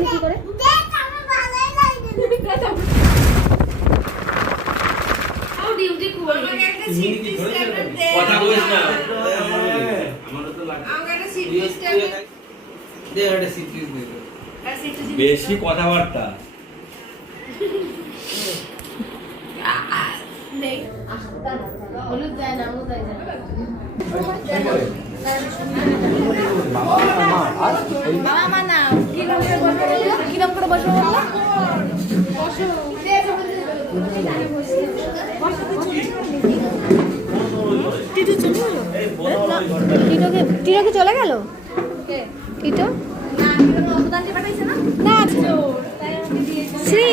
কি করে কথা বলিস না আমারও তো লাগে বেশি কথাবার্তা হলুদ দেয় না বাবা মা না কিরম করে বসবো টিটো কি চলে গেল টিটো না শ্রী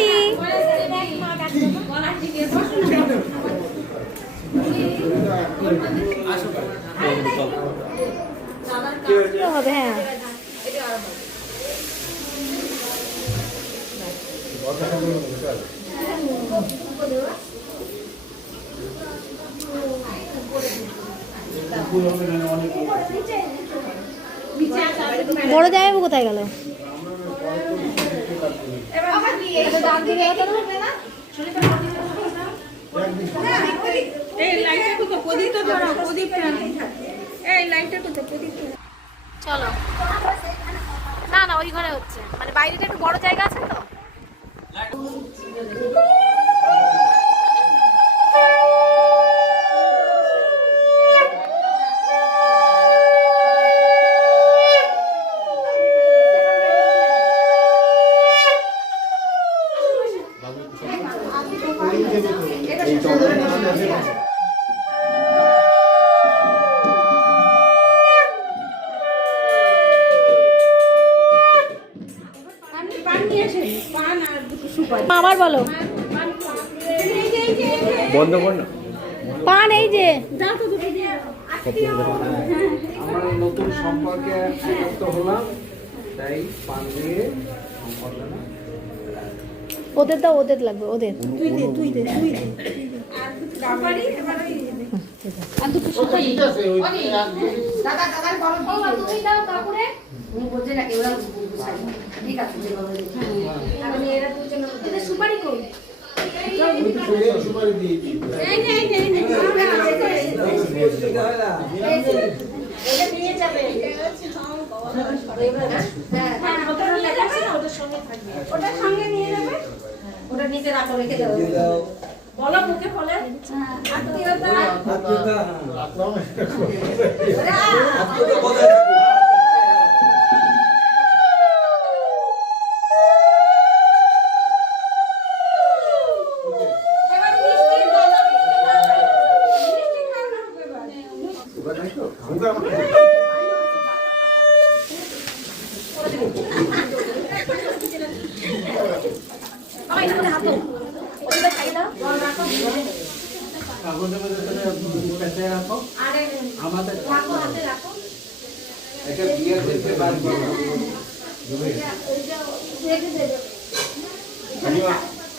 হবে হ্যাঁ বড় জামাইবাবু কোথায় গেল চলো না না ওই ঘরে হচ্ছে মানে বাইরেটা একটু বড় জায়গা আছে তো আমার বলো বন্ধ কর না পান এই যে আমরা নতুন সম্পর্কে যুক্ত হলাম তাই পান দিয়ে সম্পর্কটা ওদের দাও ওদের লাগবে ওদের তুই দে সুপারি কই সুপারি দিয়ে নিয়ে যাবে ওটার সঙ্গে নিয়ে যাবে ওটা নিচে রাখো রেখে দাও বলো মুখে বলে আত্মীয়তা আমাদের এটা বিয়ে থেকে বার করো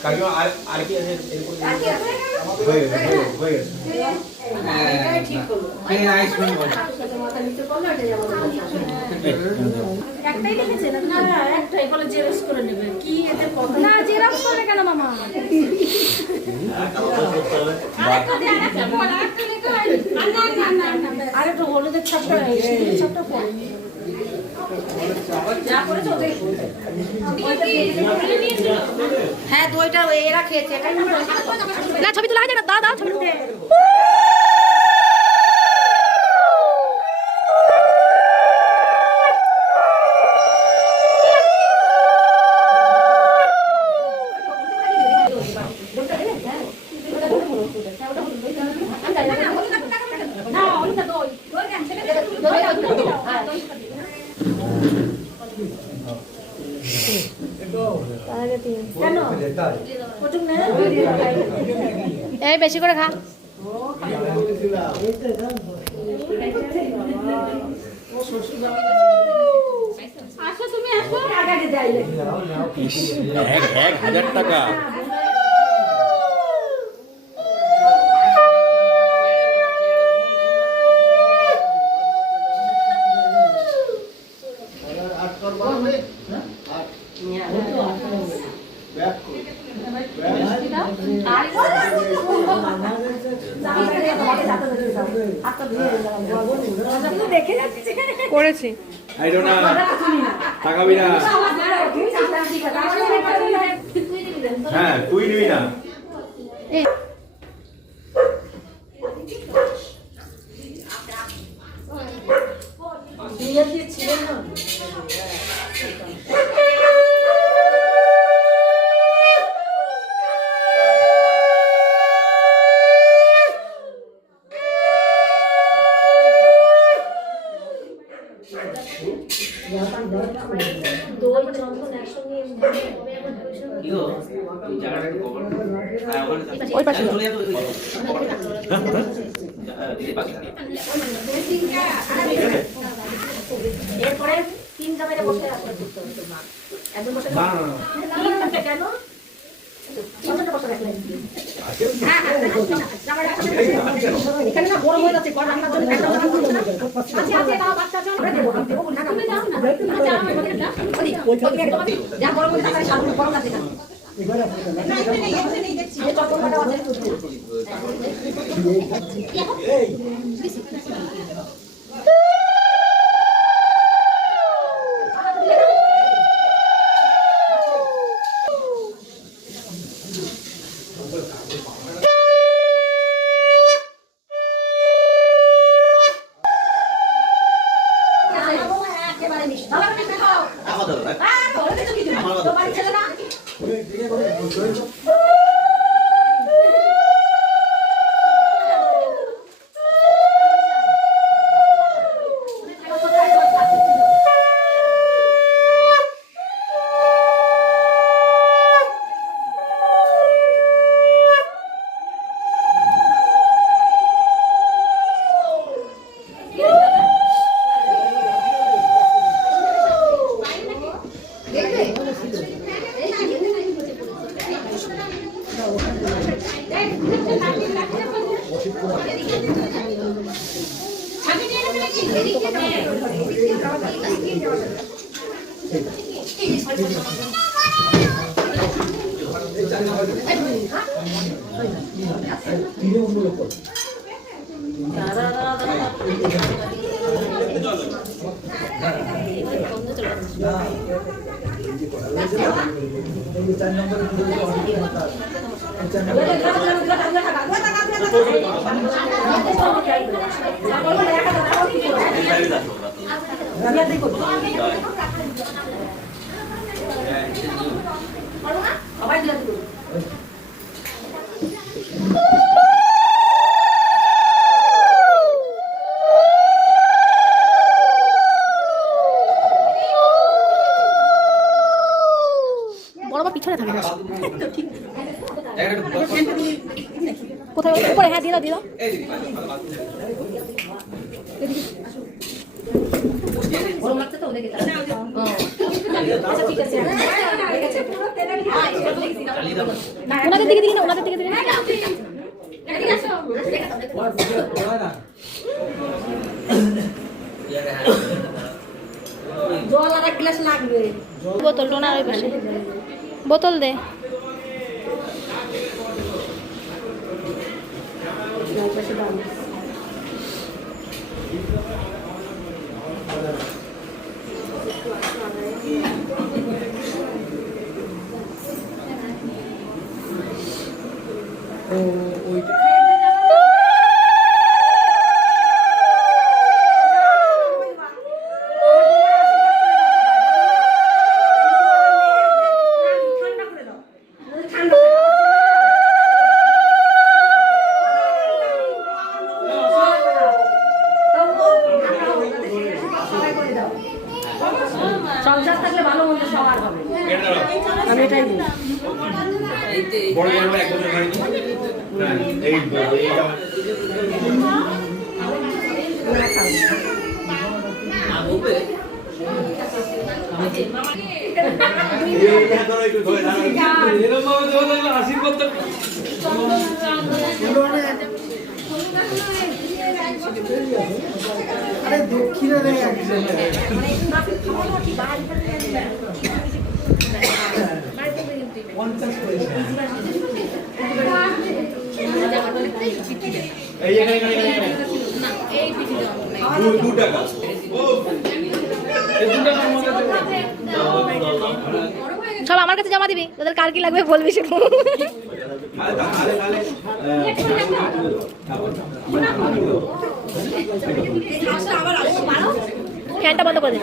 কাকিমা আর কি আছে এরকম হয়ে গেছে ঠিক করলো এই আইসক্রিম মাথা নিচে করলো এটা যাবো একটাই লিখেছে না না একটাই বলে জেরক্স করে নেবে কি এতে কথা না জেরক্স করে কেন মামা আরে তো হলুদের ছাপটা ছাপটা পড়ে হ্যাঁ দইটা এরা খেয়েছে না ছবি তোলা যায় না দাও ছবি এই বেশি করে খা আসো তুমি আসো 1000 টাকা করেছি। তাকাবি না। হ্যাঁ তুই নিবি না। ওই পাশে এরপরে তিন জামাইটা বসে আছে একদম বসে কেন এখানে না গরম হয়ে যাচ্ছে রান্নার জন্য যা গরম হয়ে যাচ্ছে সামনে গরম লাগছে না পিছনে থাকে কোথায় উপরে? হ্যাঁ দিয়ে দাও দিয়ে দাও। ওনাদের দিকে দিকে না, ওনাদের দিকে দিকে না। জল আর এক গ্লাস লাগবে। বোতল টোনার ওই পাশে বোতল দে। সংসার থাকলে ভালো মন্দ সবার হবে। আমি এটাই বলি। বড় বড় এক বছর হয়নি না এই আরে দক্ষিণে এই এখানে এখানে এখানে না এই পিঠে দেওয়া নাই 2 টাকা এই 2 টাকার মধ্যে সব আমার কাছে জমা দিবি, তোদের কার কি লাগবে বলবি শুধু। ফ্যানটা বন্ধ করে দে।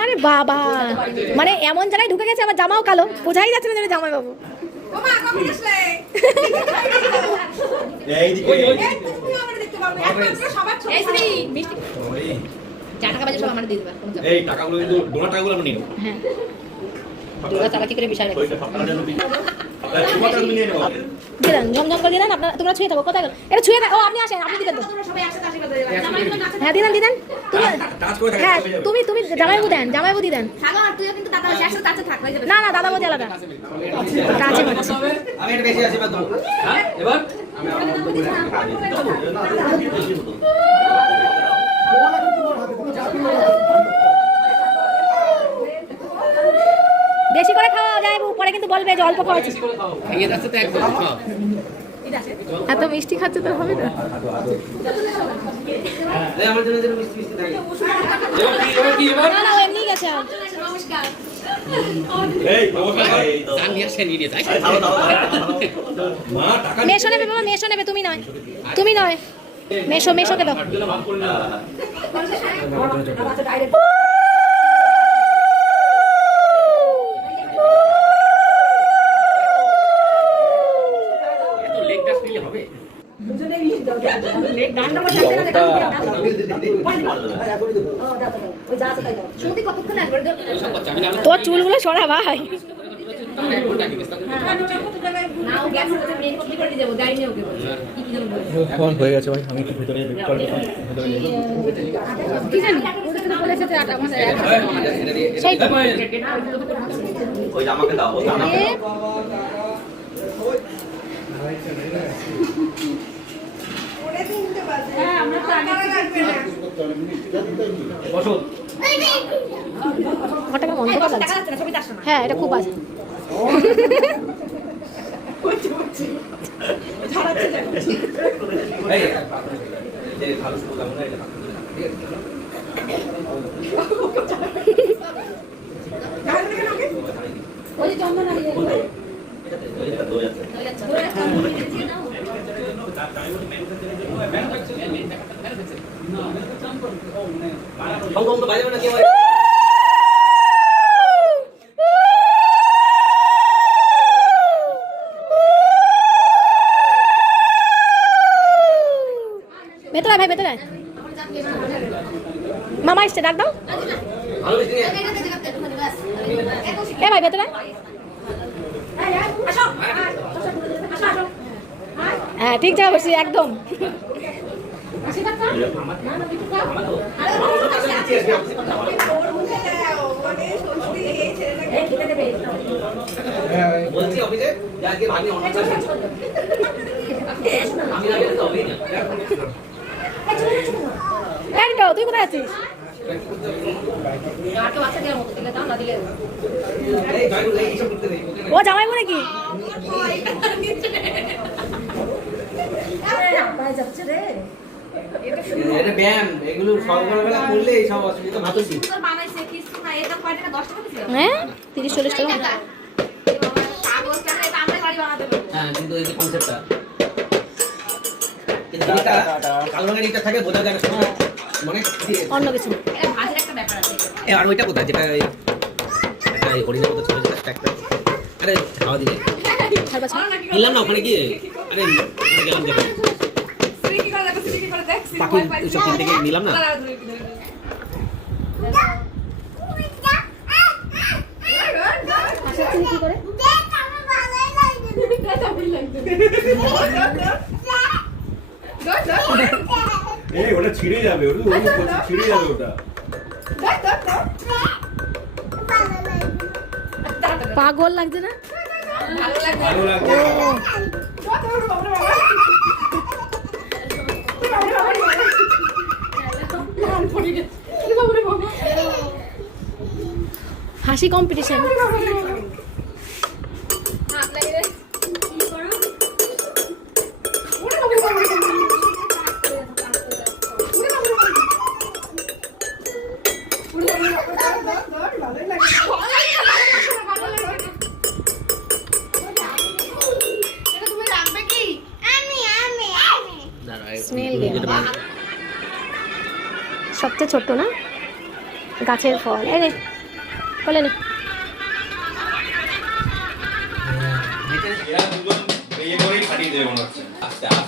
আরে বাবা, মানে এমন জায়গায় ঢুকে গেছে, আমার জামাও কালো, বোঝাই যাচ্ছে না যে জামাই বাবু। এই টাকাগুলো কিন্তু ডোনার টাকাগুলো আমরা নিয়ে নেব। হ্যাঁ, ডোনার টাকা কি করে বিষয় রাখি? দিয়ে দেন, ঝমঝম করে দিলেন। আপনারা তোমরা ছুঁয়ে থাকো, কোথায় গেল? এটা ছুঁয়ে থাকো। ও আপনি আসেন, আপনি দিবেন তো। হ্যাঁ দিলেন দিলেন। তুমি হ্যাঁ তুমি তুমি জামাইবাবু দেন, জামাইবাবু দিয়ে দেন। না না, দাদা বৌদি আলাদা। কাজে হচ্ছে। আমি এটা বেশি আশীর্বাদ দেবো। হ্যাঁ এবার বেশি করে খাওয়া যায়, পরে কিন্তু বলবে যে অল্প খাওয়াচ্ছি। ভেঙে যাচ্ছে তো একদম। এত মিষ্টি খাচ্ছে তো হবে না। এই আমার জন্য যেন মিষ্টি মিষ্টি থাকে। এবার কি এবার না না, ও এমনি গেছে। এই নমস্কার দান নিয়ে আসেন নিয়ে যাই মা টাকা মেশো নেবে বাবা, মেশো নেবে, তুমি নয়, তুমি নয়। মেশো, মেশোকে দাও। মাফ করে না এত লেগ টাচ দিলে হবে তোর চুলগুলো সরা ভাই। হয়ে গেছে ভাই, আমি একটু ভিতরে সেই তো। ওই আমাকে দাও বসো ঘরটাকে বন্ধ করে দাও। হ্যাঁ, এটা খুব বাজে। এই যে ভালো শুনলাম না এটা ওই যে চন্দন আর ইয়ে। ভেতরে আয় ভাই, ভেতরে আয়। মামা এসছে, ডাক দাও। এ ভাই ভেতরে আয়। হ্যাঁ ঠিক জায়গা বসি একদম। বলছি অফিসে যে আজকে ভাগ্নে অন্য কাজ আছে। আমি আগে তো হবেই না। এই তো, তুই কোথায় আছিস? এই জয়গুলো এই সব করতে নেই। ও জামাই বলে কি? এটা ব্যায়াম, এগুলো সকালবেলা করলে এই সব অসুবিধা ভালো ছিল। হ্যাঁ 30-40 টাকা। হ্যাঁ কিন্তু এই যে কনসেপ্টটা কিন্তু এটা কালো রঙের এটা থাকে বোঝা যায় না সময় মানে অন্য কিছু। আর ওইটা কোথায় যেটা একটা এই হরিণের মতো ছোট ছোট একটা আরে খাওয়া দিলে নিলাম না ওখানে গিয়ে আরে গেলাম দেখো পাখি সব থেকে নিলাম না কি করে? এই ওটা ছিঁড়ে যাবে, ওটা ছিঁড়ে যাবে ওটা। পাগল লাগছে না? ভালো লাগবে। হাসি কম্পিটিশন। স্নেল গেম সবচেয়ে ছোট্ট না, গাছের ফল। এই নে বলে নে। এরা দুজন বিয়ে করেই ফাটিয়ে দেবে মনে হচ্ছে। আস্তে আস্তে